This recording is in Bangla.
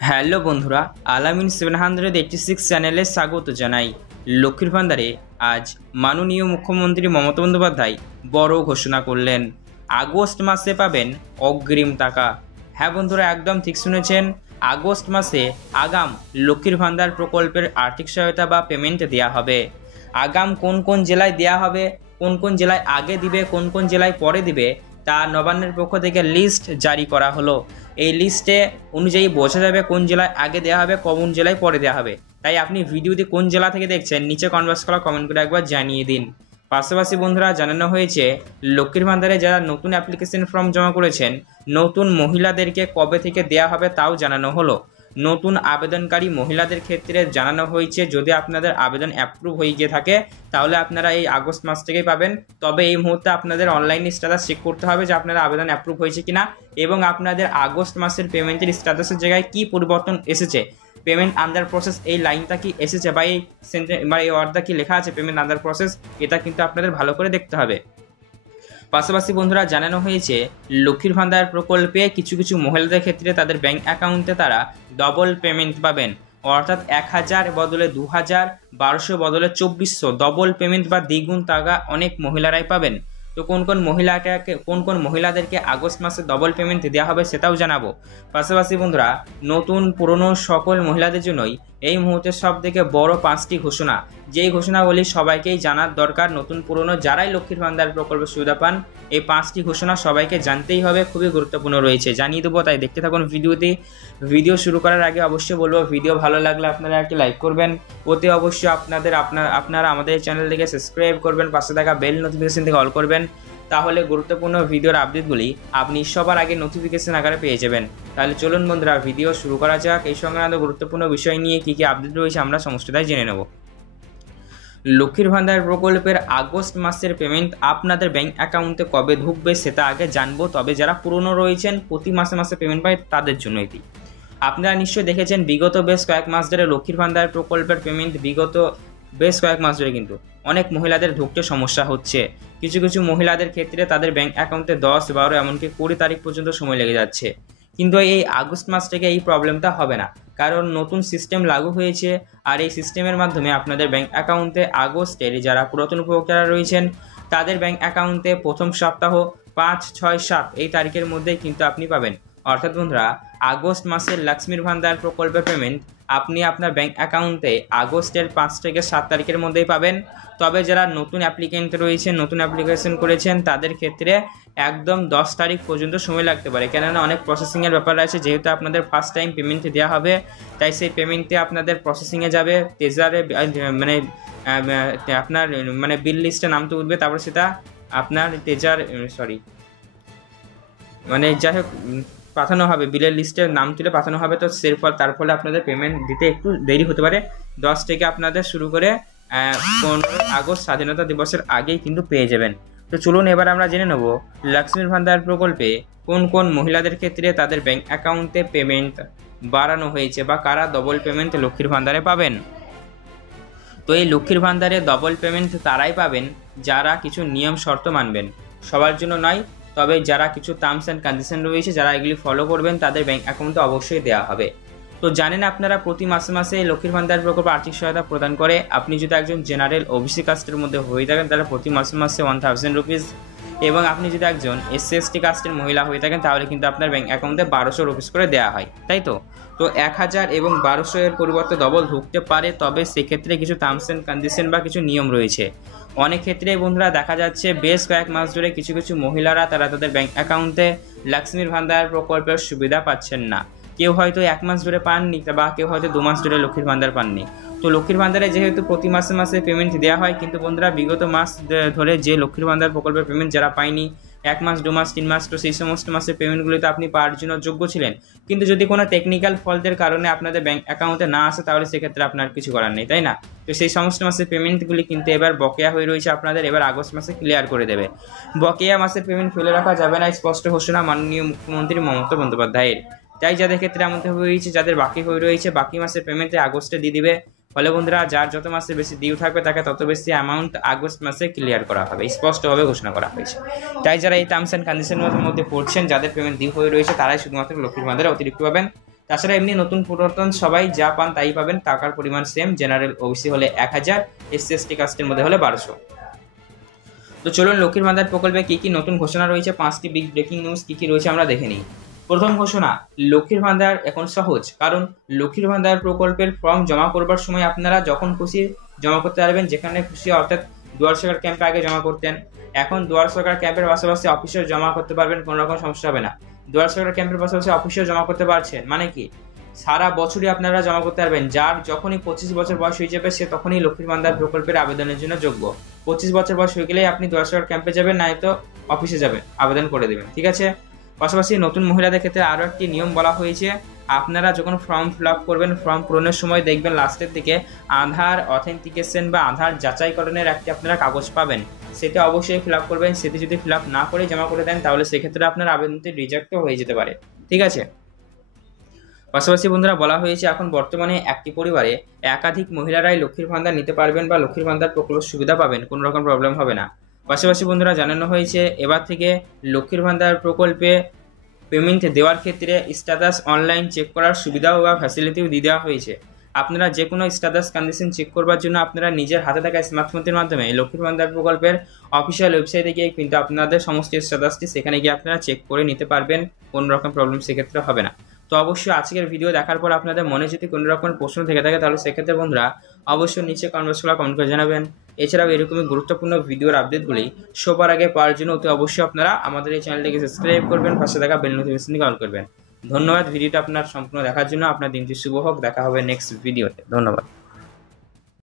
হ্যালো বন্ধুরা, আলামিন 786 চ্যানেলে স্বাগত জানাই। লক্ষ্মীর ভান্ডারে আজ মাননীয় মুখ্যমন্ত্রী মমতা বন্দ্যোপাধ্যায় বড় ঘোষণা করলেন। আগস্ট মাসে পাবেন অগ্রিম টাকা। হ্যাঁ বন্ধুরা, একদম ঠিক শুনেছেন। আগস্ট মাসে আগাম লক্ষ্মীর ভান্ডার প্রকল্পের আর্থিক সহায়তা বা পেমেন্ট দেওয়া হবে। আগাম কোন কোন জেলায় দেওয়া হবে, কোন কোন জেলায় আগে দিবে, কোন কোন জেলায় পরে দিবে, তা নবান্নের পক্ষ থেকে লিস্ট জারি করা হলো। এই লিস্টে অনুযায়ী বোঝা যাবে কোন জেলায় আগে দেওয়া হবে, কোন জেলায় পরে দেওয়া হবে। তাই আপনি ভিডিওতে কোন জেলা থেকে দেখছেন নিচে কনভার্স করা কমেন্ট করে একবার জানিয়ে দিন। পাশাপাশি বন্ধুরা, জানানো হয়েছে লক্ষ্মীর ভান্ডারে যারা নতুন অ্যাপ্লিকেশন ফর্ম জমা করেছেন, নতুন মহিলাদেরকে কবে থেকে দেওয়া হবে তাও জানানো হলো। নতুন আবেদনকারী মহিলাদের ক্ষেত্রে জানানো হয়েছে যদি আপনাদের আবেদন অ্যাপ্রুভ হয়ে গিয়ে থাকে তাহলে আপনারা এই আগস্ট মাস থেকেই পাবেন। তবে এই মুহূর্তে আপনাদের অনলাইনে স্ট্যাটাস চেক করতে হবে যে আপনাদের আবেদন অ্যাপ্রুভ হয়েছে কিনা এবং আপনাদের আগস্ট মাসের পেমেন্টের স্ট্যাটাসের জায়গায় কি পরিবর্তন এসেছে, পেমেন্ট আন্ডার প্রসেস এই লাইনটা কি এসেছে বা এই সেন্টেন্স বা এই ওয়ার্ডটা কি লেখা আছে পেমেন্ট আন্ডার প্রসেস, এটা কিন্তু আপনাদের ভালো করে দেখতে হবে। পাশাপাশি বন্ধুরা, জানানো হয়েছে লক্ষ্মীর ভান্ডার প্রকল্পে কিছু কিছু মহিলাদের ক্ষেত্রে তাদের ব্যাংক অ্যাকাউন্টে তারা ডবল পেমেন্ট পাবেন, অর্থাৎ 1000 বদলে 2000, 1200 বদলে 2400 ডবল পেমেন্ট বা দ্বিগুণ টাকা অনেক মহিলারাই পাবেন। তো কোন কোন মহিলাদেরকে আগস্ট মাসে ডবল পেমেন্ট দেওয়া হবে সেটাও জানাবো। পাশাপাশি বন্ধুরা, নতুন পুরনো সকল মহিলাদের জন্যই এই মুহূর্তে সব থেকে বড় 5টি ঘোষণা, যেই ঘোষণাগুলি সবাইকেই জানার দরকার। নতুন পুরনো যারাই লক্ষ্মীর ভান্ডার প্রকল্পের সুবিধা পান, এই 5টি ঘোষণা সবাইকে জানতেই হবে, খুবই গুরুত্বপূর্ণ রয়েছে, জানিয়ে দেবো। তাই দেখতে থাকুন ভিডিওতে। ভিডিও শুরু করার আগে অবশ্যই বলবো, ভিডিও ভালো লাগলে আপনারা একটি লাইক করবেন, ওতে অবশ্যই আপনারা আমাদের চ্যানেলটিকে সাবস্ক্রাইব করবেন, পাশে থাকা বেল নোটিফিকেশন থেকে অল করবেন, তাহলে গুরুত্বপূর্ণ ভিডিওর আপডেটগুলি আপনি সবার আগে নোটিফিকেশন আকারে পেয়ে যাবেন। তাহলে চলুন বন্ধুরা, ভিডিও শুরু করা যাক। এই সংক্রান্ত গুরুত্বপূর্ণ বিষয় নিয়ে কী কী আপডেট রয়েছে আমরা সমস্তটাই জেনে নেব। লক্ষ্মীর ভান্ডার প্রকল্পের আগস্ট মাসের পেমেন্ট আপনাদের ব্যাংক অ্যাকাউন্টে কবে ঢুকবে সেটা আগে জানবো। তবে যারা পুরনো রয়েছেন প্রতি মাসে মাসে পেমেন্ট পায় তাদের জন্য এটি। আপনারা নিশ্চয়ই দেখেছেন বিগত বেশ কয়েক মাস ধরে লক্ষ্মীর ভান্ডার প্রকল্পের পেমেন্ট বেশ কয়েক মাস ধরে কিন্তু অনেক মহিলাদের ঢুকতে সমস্যা হচ্ছে। কিছু কিছু মহিলাদের ক্ষেত্রে তাদের ব্যাংক অ্যাকাউন্টে 10, 12 এমনকি 20 তারিখ পর্যন্ত সময় লেগে যাচ্ছে। কিন্তু এই আগস্ট মাস থেকে এই প্রবলেমটা হবে না, কারণ নতুন সিস্টেম লাগু হয়েছে। আর এই সিস্টেমের মাধ্যমে আপনাদের ব্যাংক অ্যাকাউন্টে আগস্টের যারা পুরাতন উপভোক্তারা রয়েছেন তাদের ব্যাংক অ্যাকাউন্টে প্রথম সপ্তাহ 5, 6, 7 এই তারিখের মধ্যেই কিন্তু আপনি পাবেন। অর্থাৎ বন্ধুরা, আগস্ট মাসের লক্ষ্মীর ভান্ডার প্রকল্পের পেমেন্ট আপনি আপনার ব্যাংক অ্যাকাউন্টে আগস্টের 5 থেকে 7 তারিখের মধ্যেই পাবেন। তবে যারা নতুন অ্যাপ্লিকেন্ট রয়েছেন, নতুন অ্যাপ্লিকেশন করেছেন, তাদের ক্ষেত্রে একদম 10 তারিখ পর্যন্ত সময় লাগতে পারে, কেননা অনেক প্রসেসিংয়ের ব্যাপার আছে। যেহেতু আপনাদের ফার্স্ট টাইম পেমেন্ট দেওয়া হবে, তাই সেই পেমেন্টে আপনাদের প্রসেসিংয়ে যাবে, ট্রেজারে আপনার বিল লিস্টে নামতে উঠবে, তারপর সেটা আপনার যাই হোক পাঠানো হবে, বিলের লিস্টে নাম তুলে পাঠানো হবে। তো তার ফলে আপনাদের পেমেন্ট দিতে একটু দেরি হতে পারে। 10 থেকে আপনাদের শুরু করে 15 আগস্ট স্বাধীনতা দিবসের আগেই কিন্তু পেয়ে যাবেন। তো চলুন এবার আমরা জেনে নেব লক্ষ্মীর ভান্ডার প্রকল্পে কোন কোন মহিলাদের ক্ষেত্রে তাদের ব্যাংক অ্যাকাউন্টে পেমেন্ট বাড়ানো হয়েছে বা কারা ডবল পেমেন্ট লক্ষ্মীর ভান্ডারে পাবেন। তো এই লক্ষ্মীর ভান্ডারে ডবল পেমেন্ট তারাই পাবেন যারা কিছু নিয়ম শর্ত মানবেন, সবার জন্য নয়। তবে যারা কিছু টার্মস অ্যান্ড কন্ডিশন রয়েছে, যারা এগুলি ফলো করবেন তাদের ব্যাংক অ্যাকাউন্টে অবশ্যই দেওয়া হবে। তো জানেন আপনারা প্রতি মাসে মাসে লক্ষ্মীর ভান্ডার প্রকল্প আর্থিক সহায়তা প্রদান করে। আপনি যদি একজন জেনারেল ওবিসি কাস্টের মধ্যে হয়ে থাকেন তাহলে প্রতি মাসে মাসে 1000 রুপিস, এবং আপনি যদি একজন SC/ST কাস্টের মহিলা হয়ে থাকেন তাহলে কিন্তু আপনার ব্যাংক অ্যাকাউন্টে 1200 রুপিস করে দেওয়া হয়, তাই তো। 1000 এবং 1200 এর পরিবর্তে ডবল ঢুকতে পারে, তবে সেক্ষেত্রে কিছু টার্মস অ্যান্ড কন্ডিশন বা কিছু নিয়ম রয়েছে। অনেক ক্ষেত্রে বন্ধুরা দেখা যাচ্ছে বেশ কয়েক মাস ধরে কিছু কিছু মহিলারা তাদের ব্যাংক অ্যাকাউন্টে লক্ষ্মীর ভান্ডার প্রকল্পের সুবিধা পাচ্ছেন না। কেউ হয়তো 1 মাস ধরে পাননি বা কেউ হয়তো 2 মাস ধরে লক্ষ্মীর ভান্ডার পাননি। তো লক্ষ্মীর ভান্ডারে যেহেতু প্রতি মাসে মাসে পেমেন্ট দেওয়া হয়, কিন্তু বন্ধুরা বিগত মাস ধরে যে লক্ষ্মীর ভান্ডার প্রকল্পের পেমেন্ট যারা পায়নি 1 মাস, 2 মাস, 3 মাস, তো সেই সমস্ত মাসের পেমেন্টগুলিতে আপনি পাওয়ার জন্য যোগ্য ছিলেন। কিন্তু যদি কোনো টেকনিক্যাল ফল্টের কারণে আপনাদের ব্যাংক অ্যাকাউন্টে না আসে তাহলে সেক্ষেত্রে আপনার কিছু করার নেই, তাই না। তো সেই সমস্ত মাসের পেমেন্টগুলি কিন্তু এবার বকেয়া হয়ে রয়েছে আপনাদের, এবার আগস্ট মাসে ক্লিয়ার করে দেবে। বকেয়া মাসের পেমেন্ট ফেলে রাখা যাবে না, স্পষ্ট ঘোষণা মাননীয় মুখ্যমন্ত্রী মমতা বন্দ্যোপাধ্যায়ের। তাই যাদের ক্ষেত্রে এমন হয়ে রয়েছে, যাদের বাকি হয়ে রয়েছে, বাকি মাসের পেমেন্টে আগস্টে দিয়ে দিবে। ফলে বন্ধুরা, যার যত মাসে বেশি ডিউ থাকবে তাকে তত বেশি অ্যামাউন্ট আগস্ট মাসে ক্লিয়ার করা হবে, স্পষ্টভাবে ঘোষণা করা হয়েছে। তাই যারা এই টার্মস অ্যান্ড কন্ডিশনের মধ্যে পড়ছেন, যাদের পেমেন্ট ডিউ হয়ে রয়েছে, তারাই শুধুমাত্র লক্ষ্মীর ভান্ডারে অতিরিক্ত পাবেন। তাছাড়া এমনি নতুন পুরাতন সবাই যা পান তাই পাবেন, টাকার পরিমাণ সেম। জেনারেল ওবিসি হলে 1000, এসসি এসটি কাস্টের মধ্যে হলে 1200। তো চলুন লক্ষ্মীর ভান্ডার প্রকল্পে কি কি নতুন ঘোষণা রয়েছে, 5টি বিগ ব্রেকিং নিউজ কি কি রয়েছে আমরা দেখে নিই। প্রথম ঘোষণা, লক্ষ্মীর ভান্ডার এখন সহজ, কারণ লক্ষ্মীর ভান্ডার প্রকল্পের ফর্ম জমা করবার সময় আপনারা যখন খুশি জমা করতে পারবেন, যেখানে খুশি। অর্থাৎ দুয়ার সরকার ক্যাম্পে আগে জমা করতেন, এখন দুয়ার সরকার ক্যাম্পের পাশাপাশি অফিসেও জমা করতে পারবেন, কোনো রকম সমস্যা হবে না। দুয়ার সরকার ক্যাম্পের পাশাপাশি অফিসেও জমা করতে পারছেন, মানে কি সারা বছরই আপনারা জমা করতে পারবেন। যার যখনই 25 বছর বয়স হয়ে যাবে সে তখনই লক্ষ্মীর ভান্ডার প্রকল্পের আবেদনের জন্য যোগ্য। 25 বছর বয়স হয়ে গেলেই আপনি দুয়ার সরকার ক্যাম্পে যাবেন, নয়তো অফিসে যাবেন, আবেদন করে দেবেন, ঠিক আছে। পাশাপাশি নতুন মহিলাদের ক্ষেত্রে আরও একটি নিয়ম বলা হয়েছে, আপনারা যখন ফর্ম ফিল আপ করবেন, ফর্ম পূরণের সময় দেখবেন লাস্টের দিকে আধার অথেন্টিকেশন বা আধার যাচাইকরণের একটি আপনারা কাগজ পাবেন, সেটা অবশ্যই ফিল আপ করবেন। সেটি যদি ফিল আপ না করে জমা করে দেন তাহলে সেক্ষেত্রে আপনার আবেদনটি রিজেক্টও হয়ে যেতে পারে, ঠিক আছে। পাশাপাশি বন্ধুরা বলা হয়েছে, এখন বর্তমানে একটি পরিবারে একাধিক মহিলারাই লক্ষ্মীর ভান্ডার নিতে পারবেন বা লক্ষ্মীর ভান্ডার প্রকল্পের সুবিধা পাবেন, কোনো রকম প্রবলেম হবে না। পাশাপাশি বন্ধুরা জানানো হয়েছে, এবার থেকে লক্ষ্মীর ভান্ডার প্রকল্পে পেমেন্ট দেওয়ার ক্ষেত্রে স্ট্যাটাস অনলাইন চেক করার সুবিধাও বা ফ্যাসিলিটিও দিয়ে দেওয়া হয়েছে। আপনারা যে কোনো স্ট্যাটাস কন্ডিশন চেক করবার জন্য আপনারা নিজের হাতে থাকা স্মার্টফোনের মাধ্যমে লক্ষ্মীর ভান্ডার প্রকল্পের অফিসিয়াল ওয়েবসাইটে গিয়ে কিন্তু আপনাদের সমস্ত স্ট্যাটাসটি সেখানে গিয়ে আপনারা চেক করে নিতে পারবেন, কোনো রকম প্রবলেম সেক্ষেত্রে হবে না। তো অবশ্যই আজকের ভিডিও দেখার পর আপনাদের মনে যদি কোনো রকম প্রশ্ন থেকে থাকে তাহলে সেক্ষেত্রে বন্ধুরা অবশ্যই নিচে কমেন্ট করে জানাবেন। এছাড়াও এরকমই গুরুত্বপূর্ণ ভিডিওর আপডেটগুলি সবার আগে পাওয়ার জন্য অতি অবশ্যই আপনারা আমাদের এই চ্যানেলটিকে সাবস্ক্রাইব করবেন, পাশে থাকা বেল নোটিফিকেশনটি অন করবেন। ধন্যবাদ ভিডিওটা আপনার সম্পূর্ণ দেখার জন্য। আপনার দিনটি শুভ হোক, দেখা হবে নেক্সট ভিডিওতে। ধন্যবাদ।